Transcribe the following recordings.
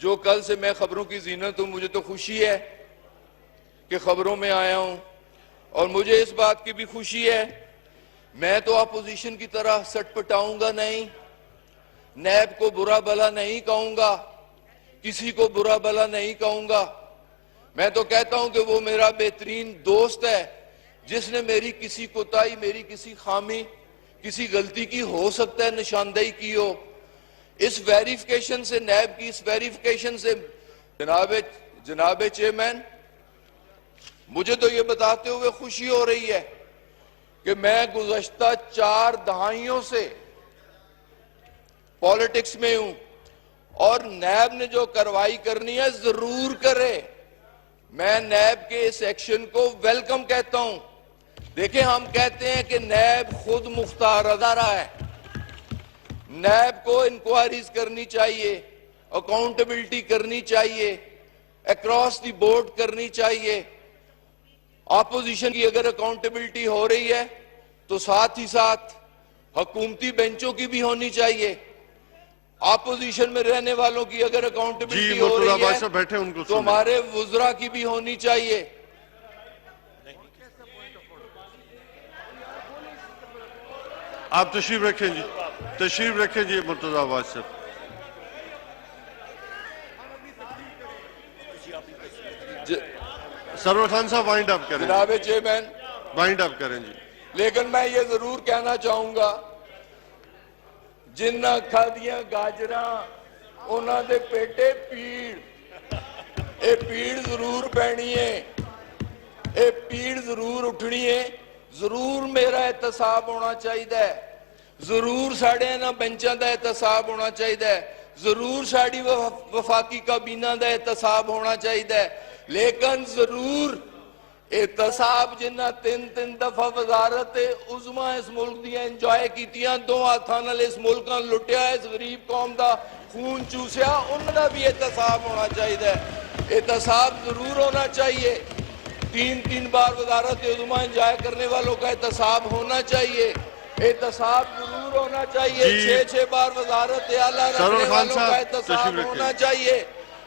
جو کل سے میں خبروں کی زینت ہوں، مجھے تو خوشی ہے کہ خبروں میں آیا ہوں، اور مجھے اس بات کی بھی خوشی ہے میں تو اپوزیشن کی طرح سٹ پٹاؤں گا نہیں، نیب کو برا بھلا نہیں کہوں گا، کسی کو برا بھلا نہیں کہوں گا. میں تو کہتا ہوں کہ وہ میرا بہترین دوست ہے جس نے میری کسی کوتاہی، میری کسی خامی، کسی غلطی کی ہو سکتا ہے نشاندہی کی ہو. اس ویریفیکیشن سے، نیب کی اس ویریفیکیشن سے جناب چیئرمین، مجھے تو یہ بتاتے ہوئے خوشی ہو رہی ہے کہ میں گزشتہ 4 دہائیوں سے پالیٹکس میں ہوں، اور نیب نے جو کارروائی کرنی ہے ضرور کرے. میں نیب کے اس ایکشن کو ویلکم کہتا ہوں. دیکھیں، ہم کہتے ہیں کہ نیب خود مختار ادارہ ہے، نیب کو انکوائریز کرنی چاہیے، اکاؤنٹیبلٹی کرنی چاہیے، اکراس دی بورڈ کرنی چاہیے. اپوزیشن کی اگر اکاؤنٹیبلٹی ہو رہی ہے تو ساتھ ہی ساتھ حکومتی بینچوں کی بھی ہونی چاہیے. اپوزیشن میں رہنے والوں کی اگر اکاؤنٹیبلٹی ہو رہی ہے تو ہمارے وزراء کی بھی ہونی چاہیے. آپ تشریف رکھیں جی، تشریف رکھیں جی مرتضی عباس صاحب. سرور خان صاحب وائنڈ اپ کریں. جناب چیئرمین، وائنڈ اپ کریں جی. لیکن میں یہ ضرور کہنا چاہوں گا، جن کھادیاں گاجراں انہاں دے پیٹے پیڑ، اے پیڑ ضرور پینی ہے، اے پیڑ ضرور اٹھنی ہے. ضرور میرا احتساب ہونا چاہیے، ضرور ساڑھے نہ بینچاں دا احتساب ہونا چاہیے، ضرور ساڑھی وفاقی کابینہ دا احتساب ہونا چاہیے. لیکن ضرور احتساب جنہ 3 دفعہ وزارت عظمیٰ اس ملک دیا انجوائے کیتیاں، 2 ہاتھاں نال اس ملک کا لٹیا، اس غریب قوم دا خون چوسیا، ان کا بھی احتساب ہونا چاہیے. احتساب ضرور ہونا چاہیے. 3 بار وزارت عظمیٰ انجوائے کرنے والوں کا احتساب ہونا چاہیے. احتساب ضرور ہونا چاہیے. 6 بار وزارت اعلیٰ رکھنے والوں کا احتساب ہونا چاہیے.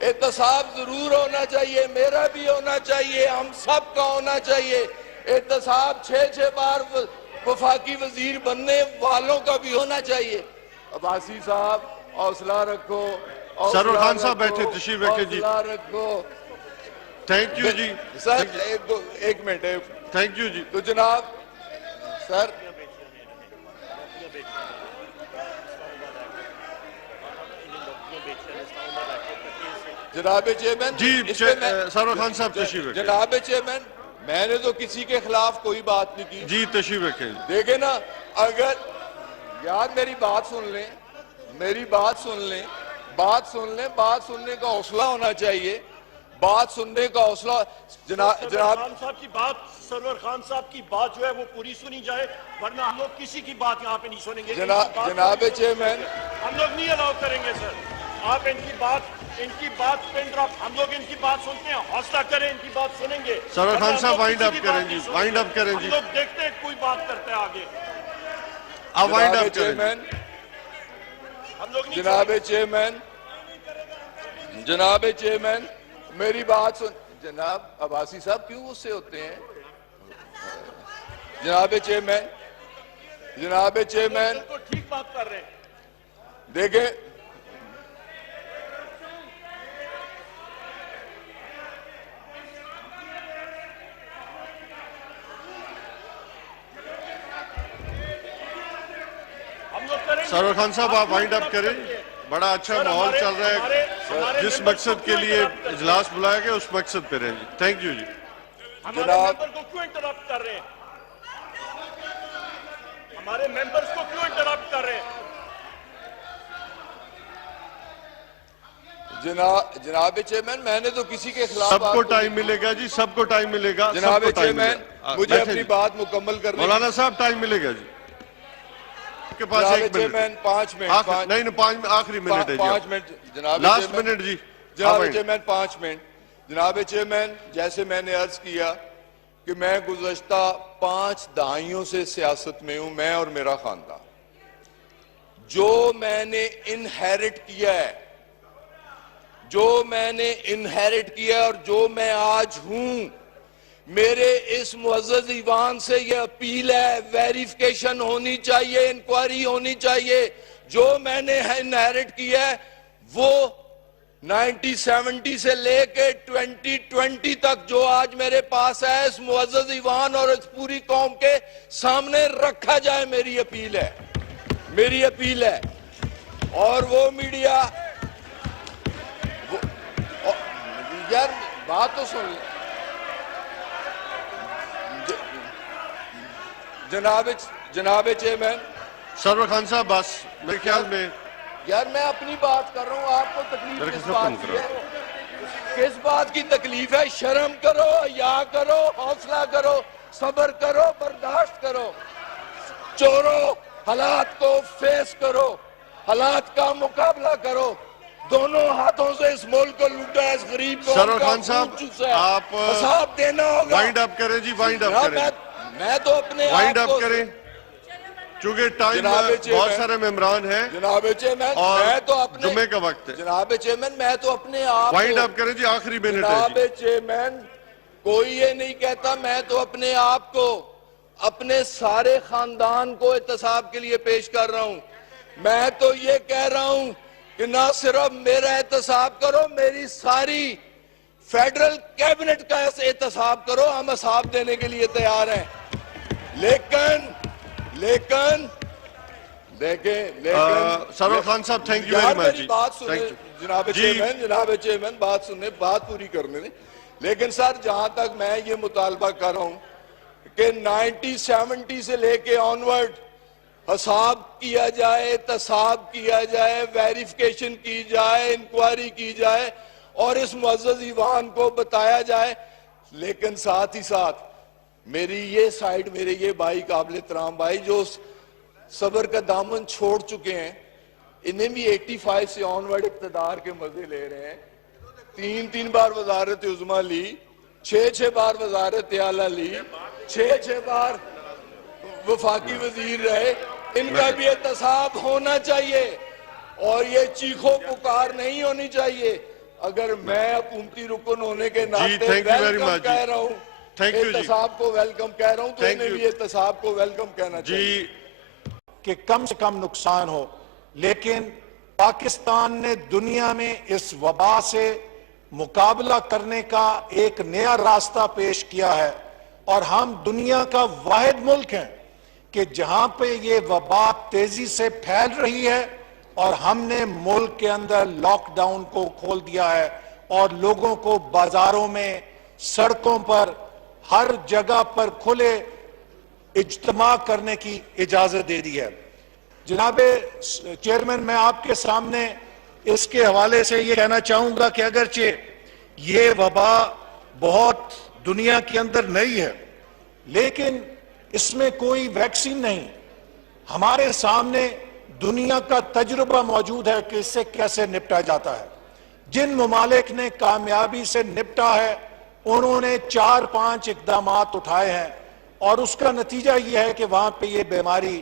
احتساب ضرور ہونا چاہیے. میرا بھی ہونا چاہیے، ہم سب کا ہونا چاہیے. احتساب 6 بار وفاقی وزیر بننے والوں کا بھی ہونا چاہیے. عباسی صاحب حوصلہ رکھو، سرور خان صاحب بیٹھے، تشریف رکھیں جی. حوصلہ رکھو. تھینک یو جی. سر ایک منٹ، تھینک یو جی. تو جناب سر جناب چیئرمین جی سرور خان صاحب تشریف رکھیں. جناب چیئرمین، میں نے تو کسی کے خلاف کوئی بات نہیں کی. جی تشریف رکھیں. دیکھیں نا، اگر یار میری بات سن لیں، میری بات سن لیں، بات سن لیں. بات سننے کا حوصلہ ہونا چاہیے، بات سننے کا حوصلہ. جناب خان صاحب کی بات، سرور خان صاحب کی بات جو ہے وہ پوری سنی جائے، ورنہ ہم لوگ کسی کی بات یہاں پہ نہیں سنیں گے. جناب چیئرمین، ہم لوگ نہیں الاؤ کریں گے سر. آپ ان کی بات پہ انٹرپٹ، ہم لوگ ان کی بات سنتے ہیں، حوصلہ کریں، ان کی بات سنیں گے. سرور خان صاحب وائنڈ اپ کریں جی، وائنڈ اپ کریں جی. ہم لوگ دیکھتے ہیں کوئی بات کرتے ہیں آگے. آپ وائنڈ اپ کریں. جناب چیئرمین، جناب چیئرمین میری بات سن. جناب عباسی صاحب کیوں غصے ہوتے ہیں؟ جناب چیئرمین، جناب چیئرمین ٹھیک بات کر رہے ہیں. دیکھیں، سرور خان صاحب آپ وائنڈ اپ کریں. بڑا اچھا ماحول چل رہا ہے، جس مقصد کے لیے اجلاس بلایا گیا اس مقصد پہ رہیں جی. تھینک یو جی. ہمارے ممبر کو کیوں انٹرپٹ کر رہے ہیں؟ ہمارے ممبرز کو کیوں انٹرپٹ کر رہے ہیں؟ جناب چیئرمین، میں نے تو کسی کے خلاف سب کو ٹائم ملے گا جی، سب کو ٹائم ملے گا. جناب چیئرمین مجھے اپنی بات مکمل کرنے. مولانا صاحب ٹائم ملے گا جی کے پاس. جناب 1 چیئرمین 5 منٹ. نہیں 5 آخری منٹ ہے جی. 5 منٹ جناب لاسٹ منٹ جی. جناب چیئرمین 5 منٹ. جناب چیئرمین، جیسے میں نے عرض کیا کہ میں گزشتہ 5 دہائیوں سے سیاست میں ہوں، میں اور میرا خاندان. جو میں نے انہیرٹ کیا ہے جو میں نے انہیرٹ کیا اور جو میں آج ہوں، میرے اس معزز ایوان سے یہ اپیل ہے، ویریفیکیشن ہونی چاہیے، انکوائری ہونی چاہیے. جو میں نے انہیرٹ کیا ہے وہ 1970 سے لے کے 2020 تک جو آج میرے پاس ہے، اس معزز ایوان اور اس پوری قوم کے سامنے رکھا جائے. میری اپیل ہے، میری اپیل ہے. اور وہ میڈیا، یار بات تو سن لیں. جناب چیئرمین، سرور خان صاحب بس میرے خیال میں یار میں اپنی بات کر رہا ہوں، آپ کو تکلیف کس بات کی ہے؟ کس بات کی تکلیف ہے؟ شرم کرو، حیا کرو، حوصلہ کرو، صبر کرو، برداشت کرو. چورو، حالات کو فیس کرو، حالات کا مقابلہ کرو. دونوں ہاتھوں سے اس ملک کو لوٹا ہے، اس غریب کو سرور خان صاحب آپ حساب دینا ہوگا. وائنڈ اپ کریں جی، وائنڈ اپ کریں، میں تو اپنے وائنڈ آپ اپ کو کریں چونکہ ٹائم جناب بہت چیئرمین، سارے ممبران ہیں جناب چیئرمین، اور میں تو اپنے جمعے کا وقت ہے. جناب چیئرمین میں تو اپنے آپ وائنڈ کو اپ کریں جی، آخری منٹ ہے جناب جی. چیئرمین کوئی یہ نہیں کہتا، میں تو اپنے آپ کو اپنے سارے خاندان کو احتساب کے لیے پیش کر رہا ہوں. میں تو یہ کہہ رہا ہوں کہ نہ صرف میرا احتساب کرو، میری ساری فیڈرل کیبنٹ کا احتساب کرو. ہم حساب دینے کے لیے تیار ہیں. لیکن سرور خان صاحب تھینک یو یار ویری مچ میری جی. بات سنیں جناب چیئرمین بات سنیں، بات پوری کرنے دیں. لیکن سر جہاں تک میں یہ مطالبہ کر رہا ہوں کہ 1970 سے لے کے آنورڈ حساب کیا جائے، احتساب کیا جائے، ویریفیکیشن کی جائے، انکوائری کی جائے اور اس معزز ایوان کو بتایا جائے. لیکن ساتھ ہی ساتھ میری یہ سائیڈ، میرے یہ بھائی قابل احترام بھائی جو صبر کا دامن چھوڑ چکے ہیں، انہیں بھی 85 سے آنورڈ اقتدار کے مزے لے رہے ہیں. 3 بار وزارت عظمیٰ لی، 6 بار وزارت اعلیٰ لی، 6 بار وفاقی وزیر رہے. ان کا بھی احتساب ہونا چاہیے اور یہ چیخو پکار نہیں ہونی چاہیے. اگر میں حکومتی رکن ہونے کے ناطے thank you very welcome much کہہ رہا ہوں، Thank you جی. احتساب کو ویلکم کہہ رہا ہوں، تو Thank انہیں you. بھی احتساب کو ویلکم کہنا چاہیے. جی کہ کم سے کم نقصان ہو. لیکن پاکستان نے دنیا میں اس وبا سے مقابلہ کرنے کا ایک نیا راستہ پیش کیا ہے اور ہم دنیا کا واحد ملک ہیں کہ جہاں پہ یہ وبا تیزی سے پھیل رہی ہے اور ہم نے ملک کے اندر لاک ڈاؤن کو کھول دیا ہے اور لوگوں کو بازاروں میں، سڑکوں پر، ہر جگہ پر کھلے اجتماع کرنے کی اجازت دے دی ہے. جناب چیئرمین، میں آپ کے سامنے اس کے حوالے سے یہ کہنا چاہوں گا کہ اگرچہ یہ وبا بہت دنیا کے اندر نئی ہے لیکن اس میں کوئی ویکسین نہیں. ہمارے سامنے دنیا کا تجربہ موجود ہے کہ اس سے کیسے نپٹا جاتا ہے. جن ممالک نے کامیابی سے نپٹا ہے انہوں نے 4-5 اقدامات اٹھائے ہیں اور اس کا نتیجہ یہ ہے کہ وہاں پہ یہ بیماری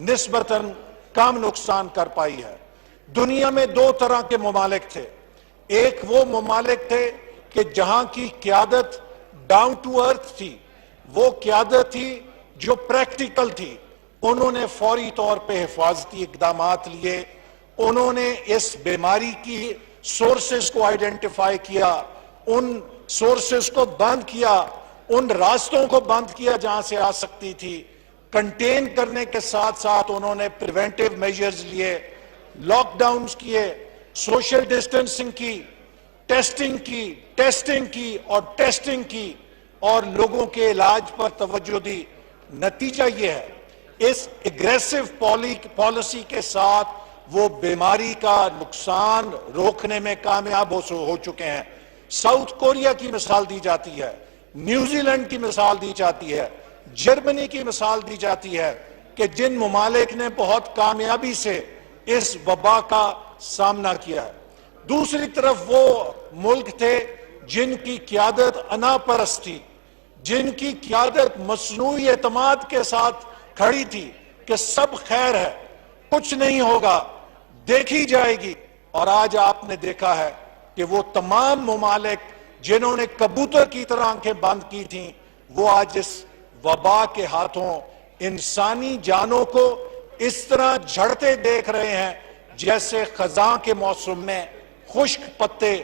نسبتاً کم نقصان کر پائی ہے. دنیا میں 2 طرح کے ممالک تھے. ایک وہ ممالک تھے کہ جہاں کی قیادت ڈاؤن ٹو ارتھ تھی، وہ قیادت تھی جو پریکٹیکل تھی. انہوں نے فوری طور پہ حفاظتی اقدامات لیے. انہوں نے اس بیماری کی سورسز کو آئیڈینٹیفائی کیا، ان سورسز کو بند کیا، ان راستوں کو بند کیا جہاں سے آ سکتی تھی. کنٹین کرنے کے ساتھ ساتھ انہوں نے پریونٹیو میجرز لیے، لاک ڈاؤنز کیے، سوشل ڈسٹنسنگ کی، ٹیسٹنگ کی اور ٹیسٹنگ کی اور لوگوں کے علاج پر توجہ دی. نتیجہ یہ ہے اس اگریسو پالیسی کے ساتھ وہ بیماری کا نقصان روکنے میں کامیاب ہو چکے ہیں. ساؤتھ کوریا کی مثال دی جاتی ہے، نیوزی لینڈ کی مثال دی جاتی ہے، جرمنی کی مثال دی جاتی ہے کہ جن ممالک نے بہت کامیابی سے اس وبا کا سامنا کیا ہے. دوسری طرف وہ ملک تھے جن کی قیادت انا پرست تھی، جن کی قیادت مصنوعی اعتماد کے ساتھ کھڑی تھی کہ سب خیر ہے، کچھ نہیں ہوگا، دیکھی جائے گی. اور آج آپ نے دیکھا ہے کہ وہ تمام ممالک جنہوں نے کبوتر کی طرح آنکھیں بند کی تھیں وہ آج اس وبا کے ہاتھوں انسانی جانوں کو اس طرح جھڑتے دیکھ رہے ہیں جیسے خزاں کے موسم میں خشک پتے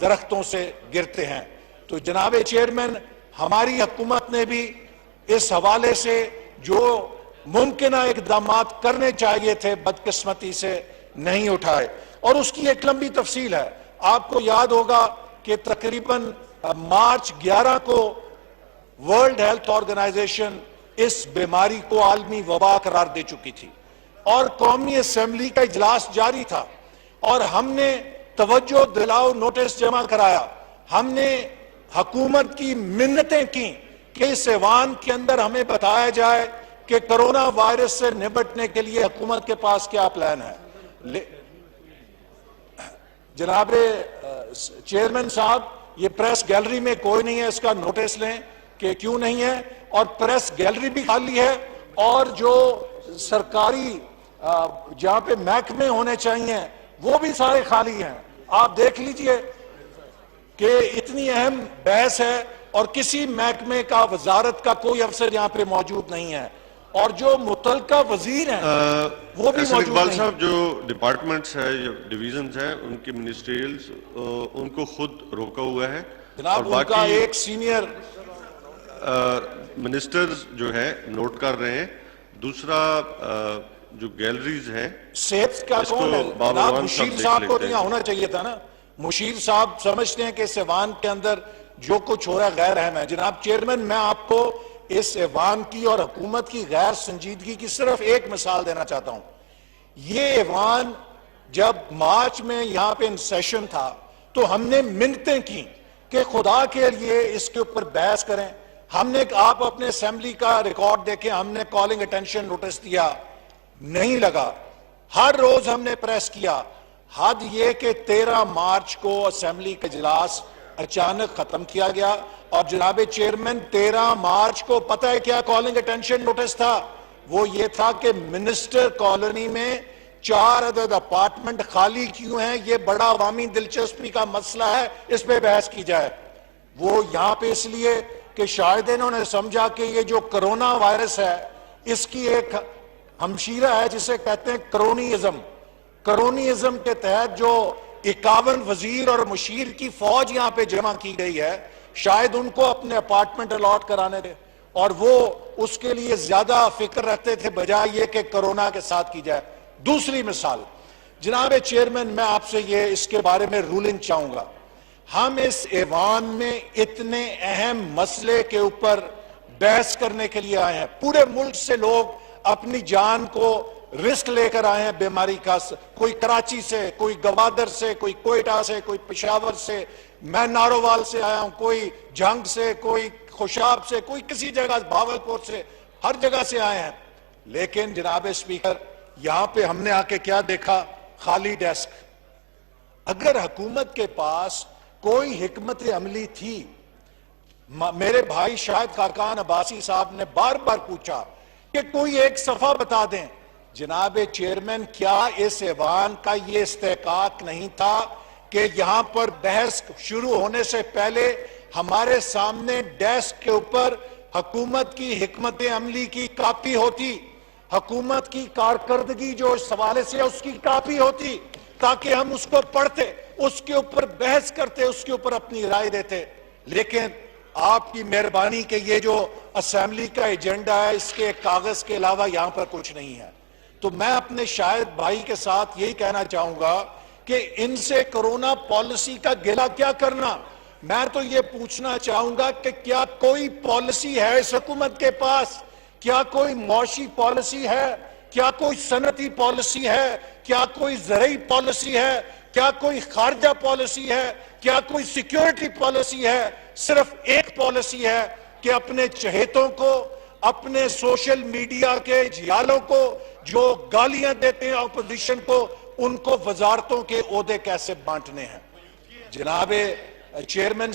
درختوں سے گرتے ہیں. تو جناب چیئرمین، ہماری حکومت نے بھی اس حوالے سے جو ممکنہ اقدامات کرنے چاہیے تھے بدقسمتی سے نہیں اٹھائے، اور اس کی ایک لمبی تفصیل ہے. آپ کو یاد ہوگا کہ تقریباً مارچ 11 کو ورلڈ ہیلتھ آرگنائزیشن اس بیماری کو عالمی وبا قرار دے چکی تھی اور قومی اسمبلی کا اجلاس جاری تھا اور ہم نے توجہ دلاؤ نوٹس جمع کرایا. ہم نے حکومت کی منتیں کی کہ اس ایوان کے اندر ہمیں بتایا جائے کہ کرونا وائرس سے نمٹنے کے لیے حکومت کے پاس کیا پلان ہے. جناب چیئرمین صاحب، یہ پریس گیلری میں کوئی نہیں ہے، اس کا نوٹس لیں کہ کیوں نہیں ہے. اور پریس گیلری بھی خالی ہے اور جو سرکاری جہاں پہ محکمے ہونے چاہیے وہ بھی سارے خالی ہیں. آپ دیکھ لیجئے کہ اتنی اہم بحث ہے اور کسی محکمے کا وزارت کا کوئی افسر یہاں پہ موجود نہیں ہے اور جو متعلقہ وزیر ہیں وہ بھی موجود اقبال نہیں. صاحب، جو ڈپارٹمنٹس ہیں، جو ڈویژنز ہیں، ان کی منسٹریلز ان کو خود روکا ہوا ہے جناب ان کا ایک سینئر منسٹرز جو ہے نوٹ کر رہے ہیں. دوسرا جو گیلریز ہیں صحت کا اس کو کون ہے؟ بابر جناب وان مشیر صاحب صاحب دیکھ کو لیتے تو یہاں ہونا چاہیے تھا نا. مشیر صاحب سمجھتے ہیں کہ اس ایوان کے اندر جو کچھ ہو رہا ہے غیر اہم ہے. جناب چیئرمین، میں آپ کو اس ایوان کی اور حکومت کی غیر سنجیدگی کی صرف ایک مثال دینا چاہتا ہوں. یہ ایوان جب مارچ میں یہاں پہ سیشن تھا تو ہم نے منتیں کی کہ خدا کے لیے اس کے اوپر بحث کریں. ہم نے آپ اپنے اسمبلی کا ریکارڈ دیکھیں، ہم نے کالنگ اٹینشن نوٹس دیا، نہیں لگا. ہر روز ہم نے پریس کیا. حد یہ کہ 13 مارچ کو اسمبلی کا اجلاس اچانک ختم کیا گیا اور جناب چیئرمین 13 مارچ کو پتہ ہے کیا کالنگ اٹینشن نوٹس تھا؟ وہ یہ تھا کہ منسٹر کالونی میں 4 عدد اپارٹمنٹ خالی کیوں ہیں، یہ بڑا عوامی دلچسپی کا مسئلہ ہے، اس پہ بحث کی جائے. وہ یہاں پہ اس لیے کہ شاید انہوں نے سمجھا کہ یہ جو کرونا وائرس ہے اس کی ایک ہمشیرہ ہے جسے کہتے ہیں کرونیزم. کرونیزم کے تحت جو 51 وزیر اور مشیر کی فوج یہاں پہ جمع کی گئی ہے، شاید ان کو اپنے اپارٹمنٹ الاٹ کرانے دے اور وہ اس کے لیے زیادہ فکر رکھتے تھے بجائے یہ کہ کرونا کے ساتھ کی جائے. دوسری مثال، جناب چیئرمین، میں آپ سے یہ اس کے بارے میں رولنگ چاہوں گا. ہم اس ایوان میں اتنے اہم مسئلے کے اوپر بحث کرنے کے لیے آئے ہیں. پورے ملک سے لوگ اپنی جان کو رسک لے کر آئے ہیں بیماری کا. کوئی کراچی سے، کوئی گوادر سے، کوئی کوئٹہ سے، کوئی پشاور سے، میں نارووال سے آیا ہوں، کوئی جنگ سے، کوئی خوشاب سے، کوئی کسی جگہ بھاولپور سے، ہر جگہ سے آئے ہیں. لیکن جناب اسپیکر، یہاں پہ ہم نے آ کے کیا دیکھا؟ خالی ڈیسک. اگر حکومت کے پاس کوئی حکمت عملی تھی، میرے بھائی شاہد خاقان عباسی صاحب نے بار بار پوچھا کہ کوئی ایک صفحہ بتا دیں. جناب چیئرمین، کیا اس ایوان کا یہ استحقاق نہیں تھا کہ یہاں پر بحث شروع ہونے سے پہلے ہمارے سامنے ڈیسک کے اوپر حکومت کی حکمت عملی کی کاپی ہوتی، حکومت کی کارکردگی جو اس حوالے سے اس کی کاپی ہوتی، تاکہ ہم اس کو پڑھتے، اس کے اوپر بحث کرتے، اس کے اوپر اپنی رائے دیتے. لیکن آپ کی مہربانی کہ یہ جو اسمبلی کا ایجنڈا ہے اس کے کاغذ کے علاوہ یہاں پر کچھ نہیں ہے. تو میں اپنے شاہد بھائی کے ساتھ یہی کہنا چاہوں گا کہ ان سے کرونا پالیسی کا گلہ کیا کرنا. میں تو یہ پوچھنا چاہوں گا کہ کیا کوئی پالیسی ہے اس حکومت کے پاس؟ کیا کوئی معاشی پالیسی ہے؟ کیا کوئی صنعتی پالیسی ہے؟ کیا کوئی زرعی پالیسی ہے؟ کیا کوئی خارجہ پالیسی ہے؟ کیا کوئی سیکیورٹی پالیسی ہے؟ صرف ایک پالیسی ہے کہ اپنے چہیتوں کو، اپنے سوشل میڈیا کے جھیالوں کو جو گالیاں دیتے ہیں اپوزیشن کو، ان کو وزارتوں کے عہدے کیسے بانٹنے ہیں. جناب چیئرمین